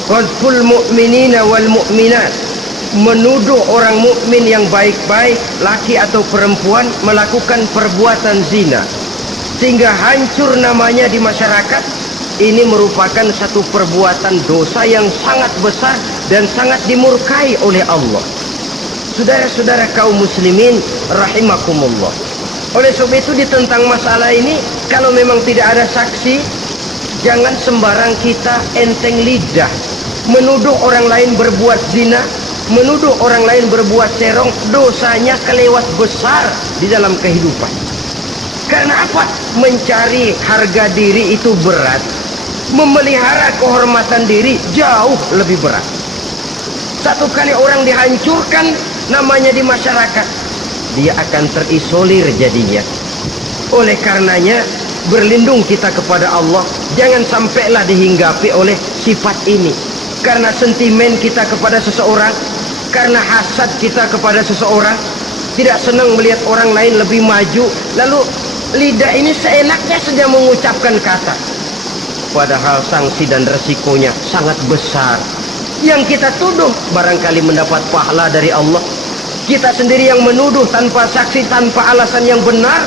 qadful mu'minina wal mu'minat, menuduh orang mukmin yang baik-baik, laki atau perempuan, melakukan perbuatan zina sehingga hancur namanya di masyarakat. Ini merupakan satu perbuatan dosa yang sangat besar dan sangat dimurkai oleh Allah. Saudara-saudara kaum muslimin rahimakumullah, oleh sebab itu tentang masalah ini, kalau memang tidak ada saksi, jangan sembarang kita enteng lidah menuduh orang lain berbuat zina, menuduh orang lain berbuat serong. Dosanya kelewat besar di dalam kehidupan. Karena apa? Mencari harga diri itu berat, memelihara kehormatan diri jauh lebih berat. Satu kali orang dihancurkan namanya di masyarakat, dia akan terisolir jadinya. Oleh karenanya, berlindung kita kepada Allah, jangan sampailah dihinggapi oleh sifat ini. Karena sentimen kita kepada seseorang, karena hasad kita kepada seseorang, tidak senang melihat orang lain lebih maju, lalu lidah ini seenaknya saja mengucapkan kata, padahal sanksi dan resikonya sangat besar. Yang kita tuduh barangkali mendapat pahala dari Allah, kita sendiri yang menuduh tanpa saksi, tanpa alasan yang benar,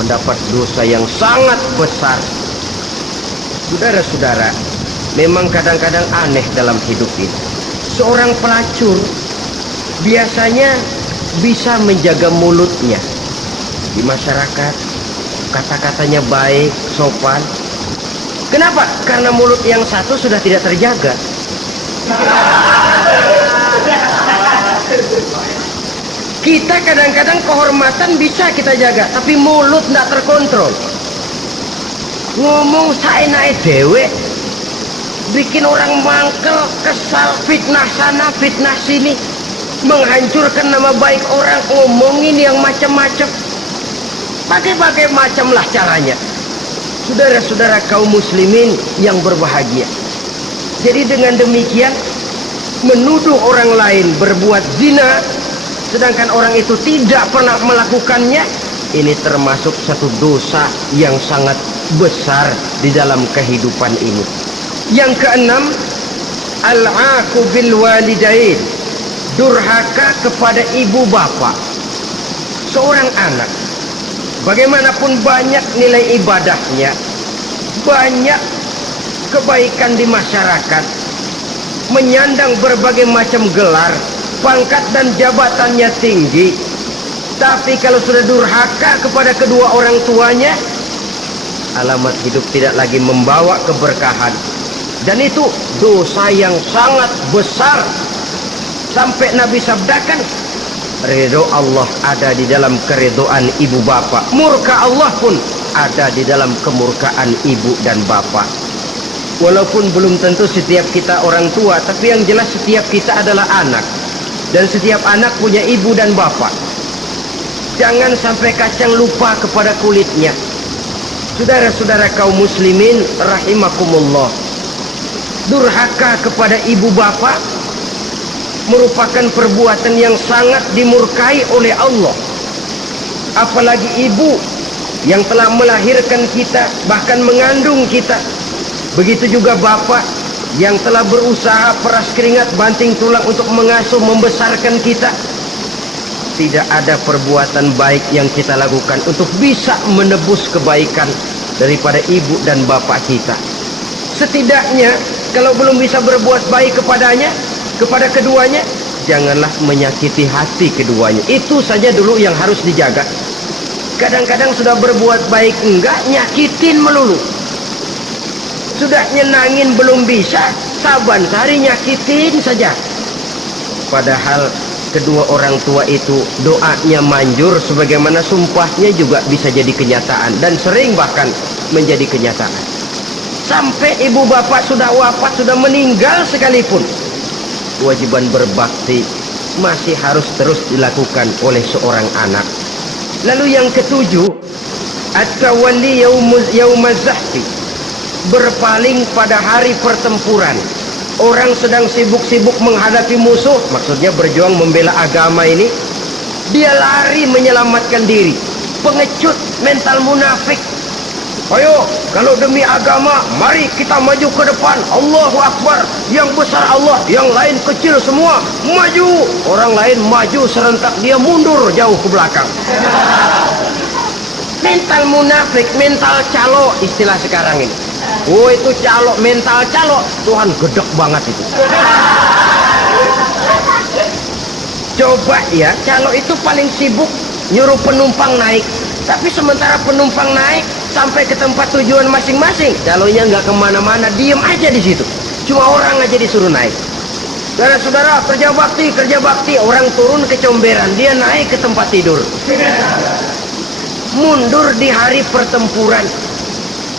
mendapat dosa yang sangat besar. Saudara-saudara, memang kadang-kadang aneh dalam hidup ini. Seorang pelacur biasanya bisa menjaga mulutnya di masyarakat, kata-katanya baik, sopan. Kenapa? Karena mulut yang satu sudah tidak terjaga. Kita kadang-kadang kehormatan bisa kita jaga, tapi mulut tidak terkontrol. Ngomong saenake dhewe, bikin orang mangkel, kesal, fitnah sana, fitnah sini, menghancurkan nama baik orang, ngomongin yang macam-macam. Bagai-bagai macamlah caranya. Saudara-saudara kaum muslimin yang berbahagia, jadi dengan demikian, menuduh orang lain berbuat zina sedangkan orang itu tidak pernah melakukannya, ini termasuk satu dosa yang sangat besar di dalam kehidupan ini. Yang keenam, al-aqu bil walidain, durhaka kepada ibu bapak. Seorang anak, bagaimanapun banyak nilai ibadahnya, banyak kebaikan di masyarakat, menyandang berbagai macam gelar, pangkat dan jabatannya tinggi, tapi kalau sudah durhaka kepada kedua orang tuanya, alamat hidup tidak lagi membawa keberkahan. Dan itu dosa yang sangat besar. Sampai Nabi sabdakan, ridho Allah ada di dalam keridhoan ibu bapak, murka Allah pun ada di dalam kemurkaan ibu dan bapak. Walaupun belum tentu setiap kita orang tua, tapi yang jelas setiap kita adalah anak, dan setiap anak punya ibu dan bapak. Jangan sampai kacang lupa kepada kulitnya. Saudara-saudara kaum muslimin rahimakumullah, durhaka kepada ibu bapak merupakan perbuatan yang sangat dimurkai oleh Allah. Apalagi ibu yang telah melahirkan kita, bahkan mengandung kita. Begitu juga bapak yang telah berusaha peras keringat banting tulang untuk mengasuh membesarkan kita. Tidak ada perbuatan baik yang kita lakukan untuk bisa menebus kebaikan daripada ibu dan bapak kita. Setidaknya kalau belum bisa berbuat baik kepadanya, kepada keduanya, janganlah menyakiti hati keduanya. Itu saja dulu yang harus dijaga. Kadang-kadang sudah berbuat baik enggak, nyakitin melulu. Sudah nyenangin belum bisa, saban sehari nyakitin saja. Padahal kedua orang tua itu doanya manjur, sebagaimana sumpahnya juga bisa jadi kenyataan, dan sering bahkan menjadi kenyataan. Sampai ibu bapak sudah wafat, sudah meninggal sekalipun, kewajiban berbakti masih harus terus dilakukan oleh seorang anak. Lalu yang ketujuh, at-tawalli yaumaz zahfi, berpaling pada hari pertempuran. Orang sedang sibuk-sibuk menghadapi musuh, maksudnya berjuang membela agama ini, dia lari menyelamatkan diri. Pengecut, mental munafik. Ayo, kalau demi agama, mari kita maju ke depan. Allahu Akbar. Yang besar Allah, yang lain kecil semua. Maju. Orang lain maju serentak, dia mundur jauh ke belakang. Mental munafik, mental calo, istilah sekarang ini. Oh, itu calo, mental calo. Tuhan gedek banget itu. Coba ya, calo itu paling sibuk nyuruh penumpang naik. Tapi sementara penumpang naik sampai ke tempat tujuan masing-masing, calonya nggak kemana-mana, diem aja di situ. Cuma orang aja disuruh naik. Saudara-saudara, kerja bakti, orang turun ke comberan, dia naik ke tempat tidur. Mundur di hari pertempuran,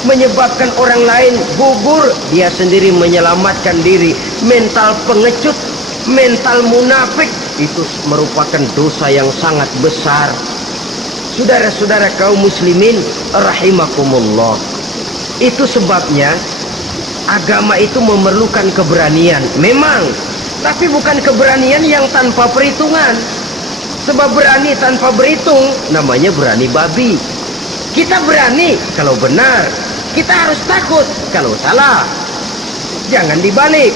menyebabkan orang lain gugur, dia sendiri menyelamatkan diri. Mental pengecut, mental munafik, itu merupakan dosa yang sangat besar. Saudara-saudara kaum muslimin rahimakumullah, itu sebabnya agama itu memerlukan keberanian memang, tapi bukan keberanian yang tanpa perhitungan. Sebab berani tanpa berhitung namanya berani babi. Kita berani kalau benar, kita harus takut kalau salah. Jangan dibalik,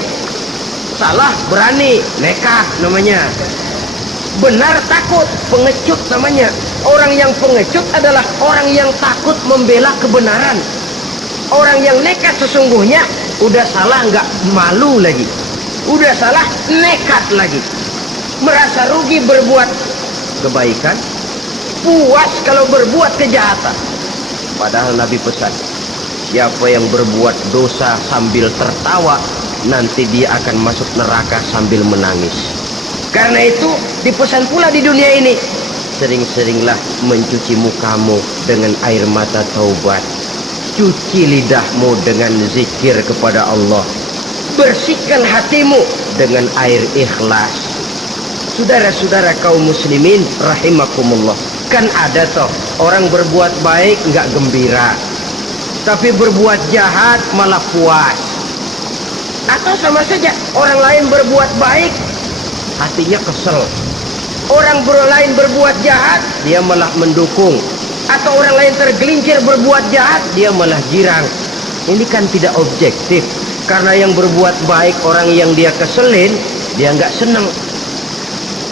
salah berani, nekat namanya. Benar takut, pengecut namanya. Orang yang pengecut adalah orang yang takut membela kebenaran. Orang yang nekat sesungguhnya udah salah nggak malu lagi, udah salah nekat lagi, merasa rugi berbuat kebaikan, puas kalau berbuat kejahatan. Padahal Nabi pesan, siapa yang berbuat dosa sambil tertawa, nanti dia akan masuk neraka sambil menangis. Karena itu dipesan pula di dunia ini, sering-seringlah mencuci mukamu dengan air mata taubat, cuci lidahmu dengan zikir kepada Allah, bersihkan hatimu dengan air ikhlas. Saudara-saudara kaum muslimin rahimakumullah, kan ada toh orang berbuat baik nggak gembira, tapi berbuat jahat malah puas. Atau sama saja, orang lain berbuat baik hatinya kesel, orang lain berbuat jahat dia malah mendukung, atau orang lain tergelincir berbuat jahat dia malah girang. Ini kan tidak objektif, karena yang berbuat baik orang yang dia keselin dia nggak seneng,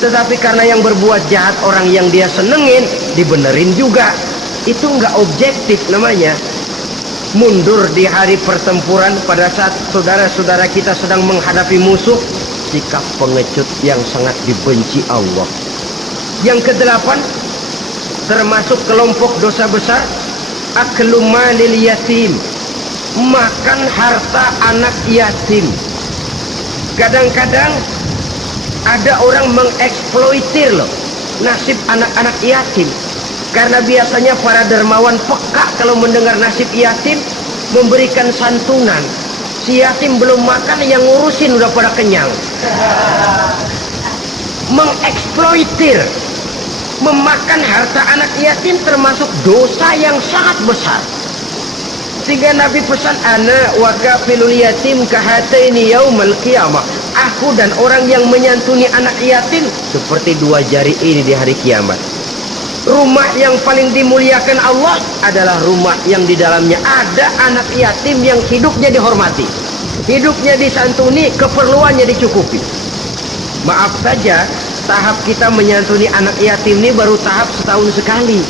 tetapi karena yang berbuat jahat orang yang dia senengin dibenerin juga. Itu nggak objektif namanya. Mundur di hari pertempuran pada saat saudara-saudara kita sedang menghadapi musuh, sikap pengecut yang sangat dibenci Allah. Yang kedelapan, termasuk kelompok dosa besar, aklu malil yatim, makan harta anak yatim. Kadang-kadang ada orang mengeksploitir loh nasib anak-anak yatim, karena biasanya para dermawan peka kalau mendengar nasib yatim, memberikan santunan. Si yatim belum makan, yang ngurusin udah pada kenyang. Mengeksploitir, memakan harta anak yatim termasuk dosa yang sangat besar. Sehingga Nabi pesan, ana wa kafilul yatim kahataini yaumal qiyamah. Aku dan orang yang menyantuni anak yatim seperti dua jari ini di hari kiamat. Rumah yang paling dimuliakan Allah adalah rumah yang di dalamnya ada anak yatim yang hidupnya dihormati, hidupnya disantuni, keperluannya dicukupi. Maaf saja, tahap kita menyantuni anak yatim ini baru tahap setahun sekali.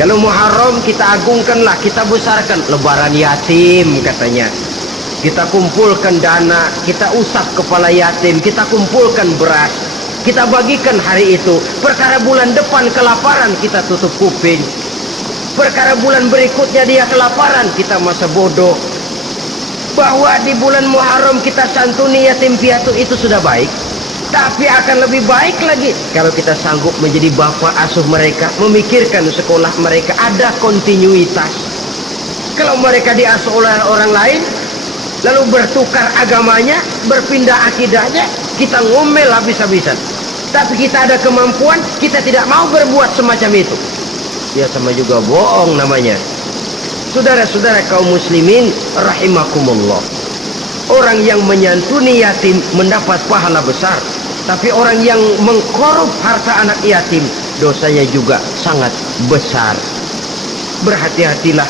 Kalau Muharram kita agungkanlah, kita besarkan. Lebaran yatim katanya, kita kumpulkan dana, kita usap kepala yatim, kita kumpulkan beras, kita bagikan hari itu. Perkara bulan depan kelaparan, kita tutup kuping. Perkara bulan berikutnya dia kelaparan, kita masa bodoh. Bahwa di bulan Muharram kita santuni yatim piatu itu sudah baik, tapi akan lebih baik lagi kalau kita sanggup menjadi bapak asuh mereka, memikirkan sekolah mereka, ada kontinuitas. Kalau mereka diasuh oleh orang lain, lalu bertukar agamanya, berpindah akidahnya, kita ngomel habis-habisan. Tapi kita ada kemampuan, kita tidak mau berbuat semacam itu. Ya sama juga bohong namanya. Saudara-saudara kaum muslimin rahimakumullah. Orang yang menyantuni yatim mendapat pahala besar. Tapi orang yang mengkorup harta anak yatim, dosanya juga sangat besar. Berhati-hatilah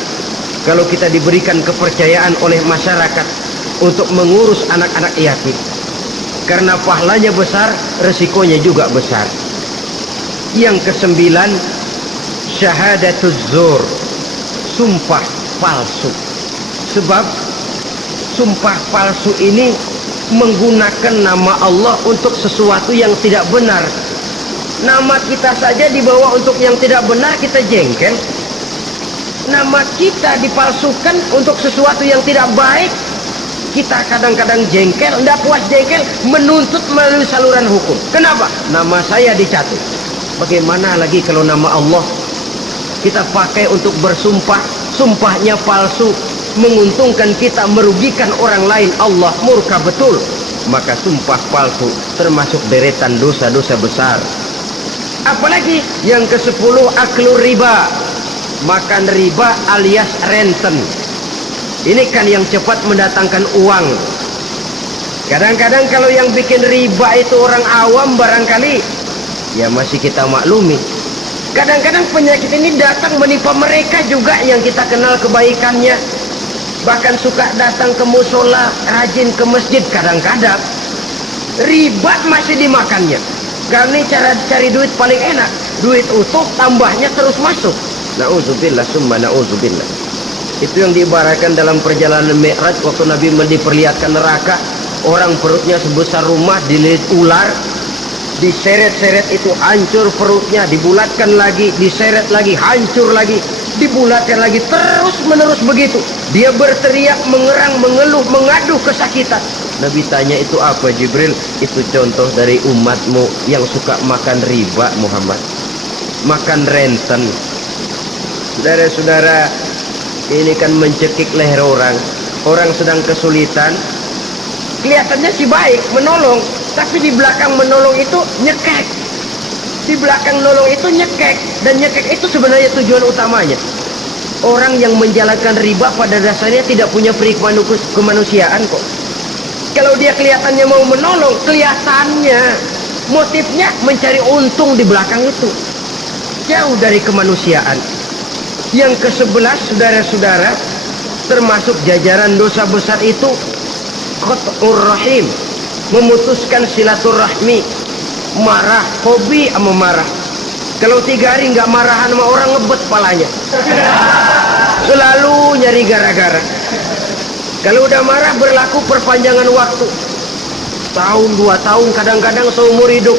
kalau kita diberikan kepercayaan oleh masyarakat untuk mengurus anak-anak yatim. Karena pahalanya besar, resikonya juga besar. Yang kesembilan, syahadatuz zur, sumpah palsu. Sebab sumpah palsu ini menggunakan nama Allah untuk sesuatu yang tidak benar. Nama kita saja dibawa untuk yang tidak benar, kita jengkel. Nama kita dipalsukan untuk sesuatu yang tidak baik, kita kadang-kadang jengkel. Tidak puas jengkel, menuntut melalui saluran hukum. Kenapa? Nama saya dicatut. Bagaimana lagi kalau nama Allah kita pakai untuk bersumpah, sumpahnya palsu, menguntungkan kita, merugikan orang lain, Allah murka betul. Maka sumpah palsu termasuk deretan dosa-dosa besar. Apalagi yang ke-10, aklu riba, makan riba alias renten. Ini kan yang cepat mendatangkan uang. Kadang-kadang kalau yang bikin riba itu orang awam barangkali, ya masih kita maklumi. Kadang-kadang penyakit ini datang menimpa mereka juga yang kita kenal kebaikannya. Bahkan suka datang ke musola, rajin ke masjid kadang-kadang. Riba masih dimakannya. Karena cara cari duit paling enak. Duit utuh, tambahnya terus masuk. Na'udzubillah summa na'udzubillah. Itu yang diibaratkan dalam perjalanan Mi'raj waktu Nabi diperlihatkan neraka. Orang perutnya sebesar rumah dililit ular, diseret-seret itu hancur perutnya, dibulatkan lagi, diseret lagi, hancur lagi, dibulatkan lagi, terus menerus begitu. Dia berteriak, mengerang, mengeluh, mengaduh kesakitan. Nabi tanya, itu apa Jibril? Itu contoh dari umatmu yang suka makan riba Muhammad, makan renten. Saudara-saudara, ini kan mencekik leher orang. Orang sedang kesulitan, kelihatannya sih baik, menolong, tapi di belakang menolong itu nyekek. Di belakang nolong itu nyekek. Dan nyekek itu sebenarnya tujuan utamanya. Orang yang menjalankan riba pada dasarnya tidak punya perikman kemanusiaan kok. Kalau dia kelihatannya mau menolong, kelihatannya motifnya mencari untung di belakang itu. Jauh dari kemanusiaan. Yang ke-11, saudara-saudara, termasuk jajaran dosa besar itu qat'ur rahim, memutuskan silaturahmi. Marah, hobi sama marah. Kalau 3 hari nggak marahan sama orang, ngebet palanya. Selalu nyari gara-gara. Kalau udah marah berlaku perpanjangan waktu. Tahun, 2 tahun, kadang-kadang seumur hidup.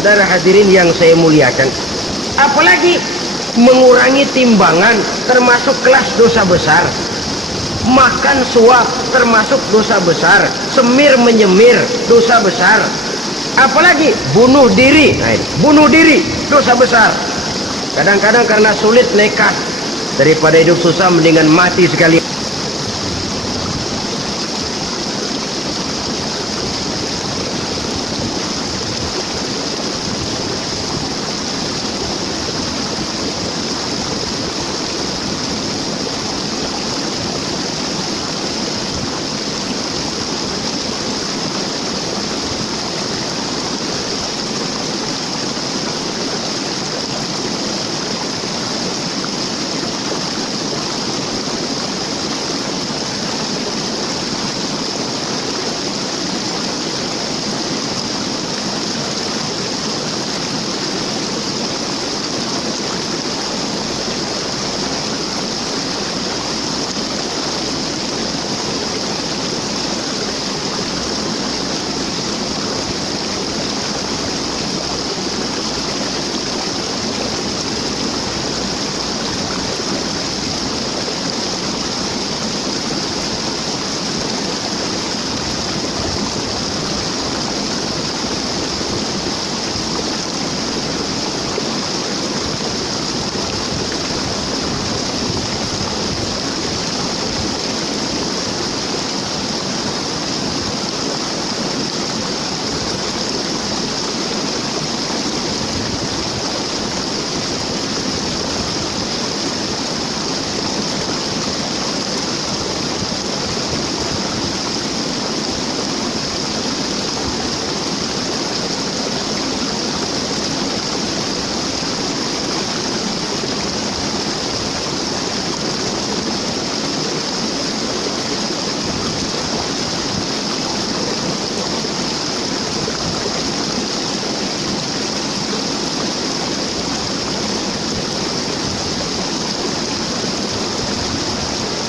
Saudara hadirin yang saya muliakan. Apalagi mengurangi timbangan termasuk kelas dosa besar. Makan suap termasuk dosa besar. Semir menyemir dosa besar. Apalagi bunuh diri. Nah, bunuh diri dosa besar. Kadang-kadang karena sulit nekat, daripada hidup susah mendingan mati sekali.